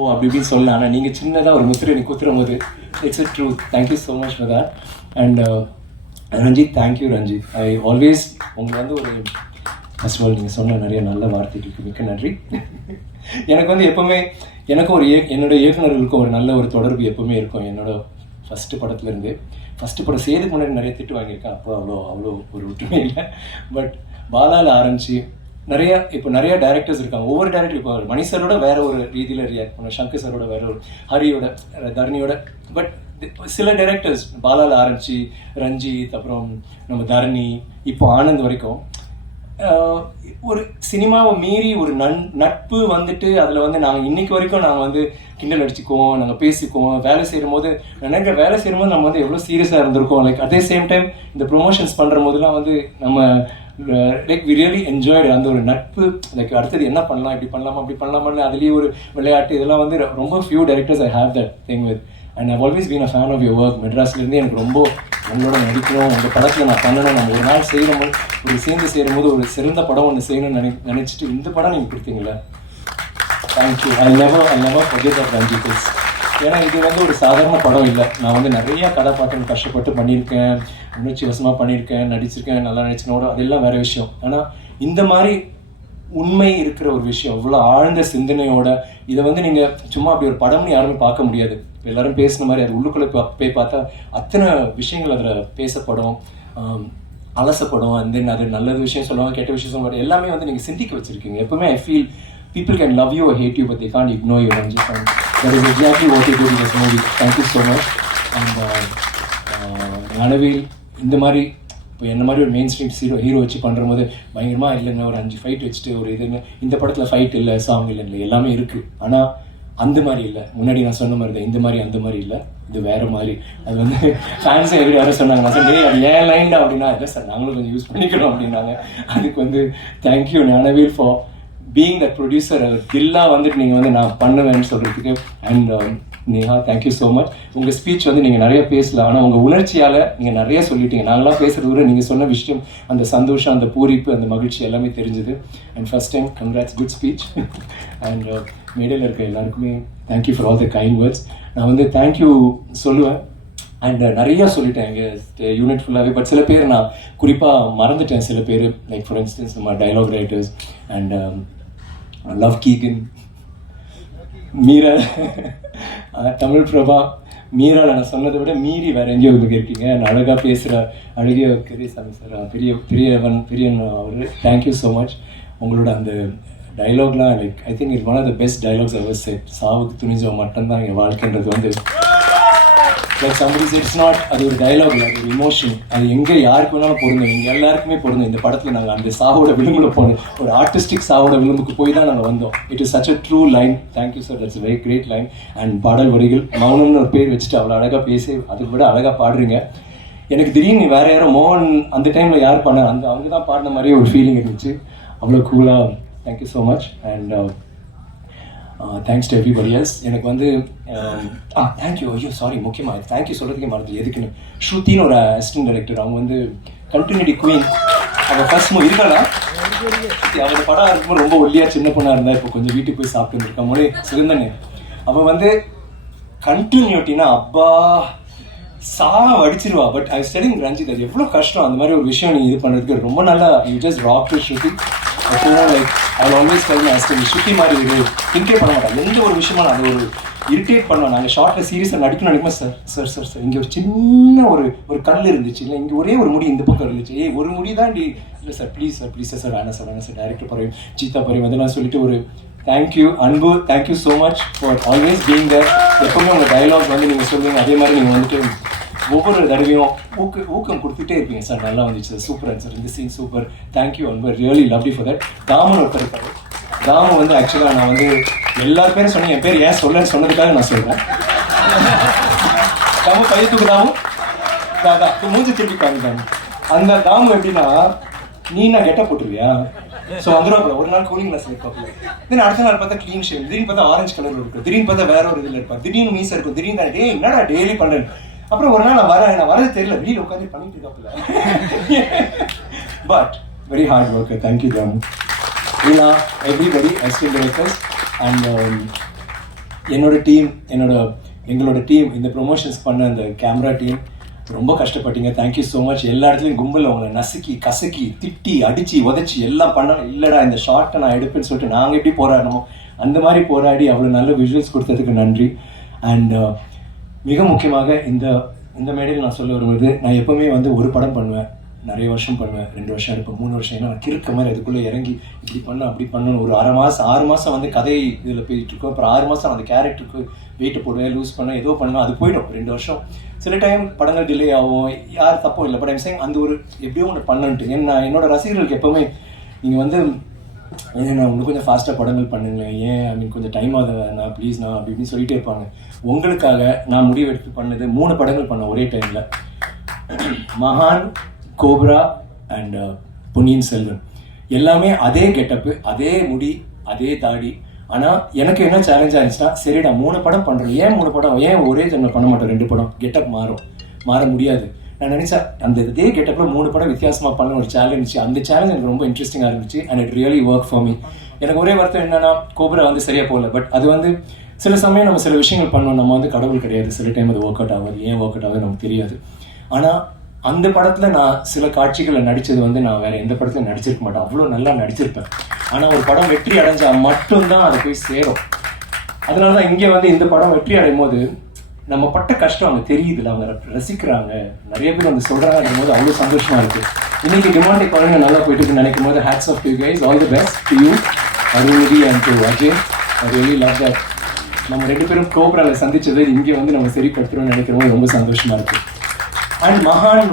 ஓ அப்படி இப்படின்னு சொல்லலாம். ஆனால் நீங்கள் சின்னதாக ஒரு முத்திரை எனக்கு குத்துரும் போது it's a truth. Thank you so much for that. And Ranjith, thank you Ranjith. I always உங்களை வந்து ஒரு ஃபர்ஸ்ட் ஆஃப் ஆல் நீங்கள் சொன்ன நிறைய நல்ல வார்த்தைகளுக்கு மிக்க நன்றி. எனக்கு வந்து எப்போவுமே எனக்கும் என்னோட இயக்குநர்களுக்கும் ஒரு நல்ல ஒரு தொடர்பு எப்போவுமே இருக்கும். என்னோட ஃபஸ்ட்டு படத்துலேருந்து ஃபஸ்ட்டு படம் செய்யறதுக்கு முன்னாடி நிறைய திட்டு வாங்கியிருக்கேன். அப்போ அவ்வளோ ஒரு ஒற்றுமை இல்லை. பட் பாலாவில் ஆரம்பித்து நிறைய டேரக்டர்ஸ் இருக்காங்க. ஒவ்வொரு டேரக்டர் இப்போ மணி சாரோட வேற ஒரு ரீதியில் ரியாக்ட் பண்ணுவோம், சங்கர் சாரோட வேற ஒரு, ஹரியோட, தரணியோட. பட் சில டைரக்டர்ஸ் பாலாவில் ஆரம்பிச்சு ரஞ்சித், அப்புறம் நம்ம தரணி, இப்போ ஆனந்த் வரைக்கும் ஒரு சினிமாவை மீறி ஒரு நட்பு வந்துட்டு அதில் வந்து நாங்கள் இன்னைக்கு வரைக்கும் நாங்கள் வந்து கிண்டல் அடிச்சுக்குவோம், நாங்கள் பேசிக்குவோம். வேலை செய்யும் போது நினைக்கிற வேலை செய்யும் போது நம்ம வந்து எவ்வளோ சீரியஸாக இருந்திருக்கோம். லைக் அதே சேம் டைம் இந்த ப்ரொமோஷன்ஸ் பண்ணுற போதெல்லாம் வந்து நம்ம லைக் வி ரியலி என்ஜாய்டு அந்த ஒரு நட்பு. லைக் அடுத்தது என்ன பண்ணலாம், இப்படி பண்ணலாமா, அப்படி பண்ணலாமான்னு அதுலேயே ஒரு விளையாட்டு. இதெல்லாம் வந்து ரொம்ப few directors I have that thing with. And I always been a fan of your work. மெட்ராஸ்லேருந்து எனக்கு ரொம்ப உங்களோட நடிக்கணும், உங்கள் படத்தில் நான் பண்ணணும், நம்ம ஒரு நாள் செய்கிறோம், ஒரு சேர்ந்து சேரும்போது ஒரு சிறந்த படம் ஒன்று செய்யணும்னு நினச்சிட்டு இந்த படம் நீங்கள் கொடுத்தீங்களா, thank you. I never forget that Ranjith. ஏன்னா இது வந்து ஒரு சாதாரண படம் இல்லை. நான் வந்து நிறைய கதாபாத்திரம் கஷ்டப்பட்டு பண்ணியிருக்கேன், உணர்ச்சி வசமாக பண்ணியிருக்கேன், நடிச்சிருக்கேன், நல்லா நடிச்சினோட, அதெல்லாம் வேற விஷயம். ஆனால் இந்த மாதிரி உண்மை இருக்கிற ஒரு விஷயம், இவ்வளோ ஆழ்ந்த சிந்தனையோட, இதை வந்து நீங்கள் சும்மா அப்படி ஒரு படம்னு யாருமே பார்க்க முடியாது. எல்லாரும் பேசுன மாதிரி அது உள்ளுக்குள்ளே போய் பார்த்தா அத்தனை விஷயங்கள் அதில் பேசப்படும், அலசப்படும். அண்ட் தென் அது நல்லது விஷயம் சொல்லுவாங்க, கெட்ட விஷயம் சொல்லுவாங்க, எல்லாமே வந்து நீங்கள் சிந்திக்க வச்சிருக்கீங்க. எப்பவுமே I feel people can love you or hate you, but they can't ignore you, Ranjit. And that is exactly what you did in this movie. Thank you so much. And Gnanavel இந்த மாதிரி இப்போ என்ன மாதிரி ஒரு மெயின் ஸ்ட்ரீம் ஹீரோ வச்சு பண்ணுற போது பயங்கரமாக இல்லைங்க ஒரு 5 ஃபைட் வச்சுட்டு ஒரு இதுன்னு, இந்த படத்தில் ஃபைட் இல்லை, சாங் இல்லை, எல்லாமே இருக்குது. ஆனால் அந்த மாதிரி இல்லை. முன்னாடி நான் சொன்ன மாதிரி தான், இந்த மாதிரி அந்த மாதிரி இல்லை, இது வேறு மாதிரி. அது வந்து ஃபேன்ஸை எப்படி யாரும் சொன்னாங்க, நான் சொன்னேன் அது ஏன் லைன்டா அப்படின்னா, இல்லை சார் நாங்களும் கொஞ்சம் யூஸ் பண்ணிக்கிறோம் அப்படின்னாங்க. அதுக்கு வந்து thank you Gnanavel for being that producer. அது தில்லா வந்துட்டு நீங்கள் வந்து நான் பண்ணுவேன்னு சொல்கிறதுக்கு. And Neha, thank you so much. உங்கள் ஸ்பீச் வந்து நீங்கள் நிறைய பேசலாம், ஆனால் உங்கள் உணர்ச்சியால் நீங்கள் நிறைய சொல்லிட்டீங்க. நாங்களாம் பேசுகிறத விட நீங்கள் சொன்ன விஷயம், அந்த சந்தோஷம், அந்த பூரிப்பு, அந்த மகிழ்ச்சி எல்லாமே தெரிஞ்சுது. And first time congrats, good speech. And மேடையில் இருக்க எல்லாருக்குமே thank you for all the kind words. நான் வந்து தேங்க்யூ சொல்லுவேன். அண்ட் நிறையா சொல்லிட்டேன் இங்கே யூனிட் ஃபுல்லாகவே. பட் சில பேர் நான் குறிப்பாக மறந்துட்டேன். சில பேர் லைக் ஃபார் இன்ஸ்டன்ஸ் நம்ம டைலாக் ரைட்டர்ஸ் அண்ட் லவ் கீகன், மீரா, தமிழ் பிரபா, மீரா நான் சொன்னதை விட மீறி வேற எங்கேயோ இருக்கீங்க. அழகாக பேசுகிற அழகிய பெரியசாமி சார், பெரியன் அவர், தேங்க்யூ ஸோ மச். உங்களோட அந்த டைலாக்லாம் like I think it's one of the best dialogues ever said. சாவுக்கு துணிஞ்சவன் மட்டும்தான் என் வாழ்க்கைன்றது வந்து like somebody said. It's not, அது ஒரு டைலாக் இல்லை, அது ஒரு இமோஷன். அது எங்கே யாருக்கு வேணாலும் பொருந்தும், எங்கள் எல்லாருக்குமே பொருந்தும். இந்த படத்தில் நாங்கள் அந்த சாவோட விளிம்பில் போனோம், ஒரு ஆர்டிஸ்டிக் சாவோட விளிம்புக்கு போய் தான் நாங்கள் வந்தோம். It is such a true line. Thank you sir, that's very great line. And பாடல் வரிகள், மௌனம்னு ஒரு பேர் வச்சுட்டு அவ்வளோ அழகாக பேசி அதுக்கு விட அழகாக பாடுறீங்க. எனக்கு திடீர்னு வேற யாரும் மோகன் அந்த டைமில் யார் பாடினா அவங்க தான் பாடின மாதிரியே ஒரு ஃபீலிங் இருந்துச்சு. அவ்வளோ கூலாக. Thank you so much. And thanks to everybody else. எனக்கு வந்து தேங்க்யூ, ஐயோ சாரி, முக்கியமாக தேங்க்யூ சொல்கிறதுக்கே மறந்து எதுக்குன்னு, ஸ்ருத்தின்னு ஒரு அசிஸ்டன்ட் டைரக்டர், அவங்க வந்து கண்டினியூட்டி குவீன். அவங்க ஃபர்ஸ்ட் மூவி இருக்கலாம், அவங்க படம் இருக்கும்போது ரொம்ப ஒல்லியாக சின்ன பொண்ணாக இருந்தால் இப்போ கொஞ்சம் வீட்டுக்கு போய் சாப்பிட்டு இருக்கா மொழி சிறந்தனே. அவன் வந்து கண்டினியூட்டினா அப்பா அடிச்சிருவா. பட் ஐ ஸ்டடிங் ரஞ்சித், அது எவ்வளோ கஷ்டம் அந்த மாதிரி ஒரு விஷயம் நீங்கள் இது பண்ணுறதுக்கு. ரொம்ப நல்லா you just rock to Shruti. Like I always tell my assistant, Shruti மாதிரி இது திங்கே பண்ண மாட்டாங்க. எந்த ஒரு விஷயமா நான் அது ஒரு இரிட்டேட் பண்ணுவேன். நாங்கள் ஷார்ட்டில் சீரியஸாக நடிக்கணும் நினைக்குமா, சார் இங்கே ஒரு சின்ன ஒரு கல் இருந்துச்சு, இல்லை இங்கே ஒரே ஒரு முடி இந்த பக்கம் இருந்துச்சு, ஒரு முடி தான் இல்லை சார் ப்ளீஸ் சார் வேணாம் சார் டேரக்டர் பறவை, சீதா பறவை அதெல்லாம் சொல்லிட்டு ஒரு thank you Anbu. Thank you so much for always being there. எப்பவுமே உங்கள் டைலாக் வந்து நீங்கள் சொல்லுவீங்க, அதே மாதிரி நீங்கள் வந்துட்டு ஒவ்வொரு தடவையும் ஊக்கம் கொடுத்துட்டே இருப்பீங்க. சார் நல்லா வந்துச்சு சார், சூப்பராக சார், இந்த scene super, thank you Anbu, really love you for that. Thaman ஒருத்தர் இருக்காரு. தாமு வந்து ஆக்சுவலாக நான் வந்து எல்லார் பேரும் சொன்னேன், என் பேர் ஏன் சொல்லன்னு சொன்னதுக்காக நான் சொல்கிறேன். தாமு பையத்துக்கு தாதா மூஞ்சி திருப்பி காமிட்டாங்க. அந்த தாமு எப்படின்னா, நீ நான் கெட்ட போட்டுருவியா, ஸோ வந்துடுவாப்புல ஒரு நாள் கூலிங் கிளாஸ் இருப்பாப்புல. தென் அடுத்த நாள் பார்த்தா க்ளீன் ஷேவ், திடீர்னு பார்த்தா ஆரஞ்சு கலர் இருக்கும், திடீர்னு பார்த்தா வேற ஒரு இதில் இருப்பா, திடீர்னு மீசை இருக்கும், திடீர்னு டே என்னடா டெய்லி பண்ணுறேன். அப்புறம் ஒரு நாள் நான் வரது தெரியல, வீட்டில் உட்காந்து பண்ணிட்டு இருக்காப்புல. But very hard worker. Thank you Thamu. Everybody, assistant directors, and எங்களோட டீம் இந்த ப்ரொமோஷன்ஸ் பண்ண அந்த கேமரா டீம் ரொம்ப கஷ்டப்பட்டீங்க. Thank you so much. எல்லா இடத்துலையும் கும்பலில் உங்களை நசுக்கி கசக்கி திட்டி அடித்து உதச்சி எல்லாம் பண்ணணும். இல்லைடா இந்த ஷார்ட்டை நான் எடுப்பேன்னு சொல்லிட்டு நாங்கள் எப்படி போராடணும் அந்த மாதிரி போராடி அவ்வளோ நல்ல விஷுவல்ஸ் கொடுத்ததுக்கு நன்றி. அண்ட் மிக முக்கியமாக இந்த மேடையில் நான் சொல்ல வருவது, நான் எப்போவுமே வந்து ஒரு படம் பண்ணுவேன், நிறைய வருஷம் பண்ணுவேன், 2 வருஷம் எடுப்பேன், 3 வருஷம். ஏன்னா நான் கிறுக்க மாதிரி அதுக்குள்ளே இறங்கி இப்படி பண்ண அப்படி பண்ணணும். ஒரு 6 மாதம் வந்து கதை இதில் போயிட்டுருக்கோம். அப்புறம் 6 மாதம் அந்த கேரக்டருக்கு வெயிட்டு போடுவேன், லூஸ் பண்ண ஏதோ பண்ணுவேன், அது போயிடும் 2 வருஷம். சில டைம் படங்கள் டிலே ஆகும், யார் தப்பும் இல்லை. பட் ஐம் சேயிங் அந்த ஒரு எப்படியோ ஒன்று பண்ணன்ட்டு. ஏன்னா என்னோட ரசிகர்களுக்கு எப்போவுமே நீங்கள் வந்து நான் இன்னும் கொஞ்சம் ஃபாஸ்ட்டாக படங்கள் பண்ணுங்களேன், ஏன் ஐ மீன் கொஞ்சம் டைம் ஆகுது நான் ப்ளீஸ் நான் அப்படி இப்படின்னு சொல்லிகிட்டே இருப்பாங்க. உங்களுக்காக நான் முடிவெடுத்து பண்ணது 3 படங்கள் பண்ணேன் ஒரே டைமில். மகான், கோப்ரா அண்ட் பொன்னியின் செல்வன். எல்லாமே அதே கெட்டப்பு, அதே முடி, அதே தாடி. ஆனால் எனக்கு என்ன சேலஞ்சாக இருந்துச்சுன்னா, சரிடா 3 படம் பண்ணுறோம், ஏன் 3 படம், ஏன் ஒரே டைமில் பண்ண மாட்டோம் 2 படம், கெட்டப் மாற முடியாது. நான் நினச்சேன் அந்த இதே கெட்டப்பில் 3 படம் வித்தியாசமாக பண்ண ஒரு சேலஞ்ச். அந்த சேலஞ்ச் எனக்கு ரொம்ப இன்ட்ரெஸ்டிங்காக இருந்துச்சு. And it really work for me. எனக்கு ஒரே வருத்தம் என்னன்னா, கோப்ரா வந்து சரியாக போகல. பட் அது வந்து சில சமயம் நம்ம சில விஷயங்கள் பண்ணோம், நம்ம வந்து கடவுள் கிடையாது, சில டைம் அது ஒர்க் அவுட் ஆகாது. ஏன் ஒர்க் அவுட் ஆகுது நமக்கு தெரியாது. ஆனால் அந்த படத்தில் நான் சில காட்சிகளை நடித்தது வந்து நான் வேறு எந்த படத்தில் நடிச்சிருக்க மாட்டேன், அவ்வளோ நல்லா நடிச்சிருப்பேன். ஆனால் ஒரு படம் வெற்றி அடைஞ்சால் மட்டும்தான் அதை போய் சேரும். அதனால தான் இங்கே வந்து இந்த படம் வெற்றி அடையும் போது நம்ம பட்ட கஷ்டம் அங்கே தெரியுதுல, அவங்க ரசிக்கிறாங்க, நிறைய பேர் வந்து சொல்கிறாங்க போது அவ்வளோ சந்தோஷமாக இருக்குது. இன்னைக்கு டிமாண்டை குழந்தைங்க நல்லா போயிட்டு நினைக்கும் போது hats off you guys, all the best to you Arulnithi and to Ajay. I really love that. நம்ம 2 பேரும் கோப்ராவில் சந்திச்சது இங்கே வந்து நம்ம சரிப்படுத்துகிறோம்னு நினைக்கிறோம், ரொம்ப சந்தோஷமாக இருக்குது. அண்ட் மகான்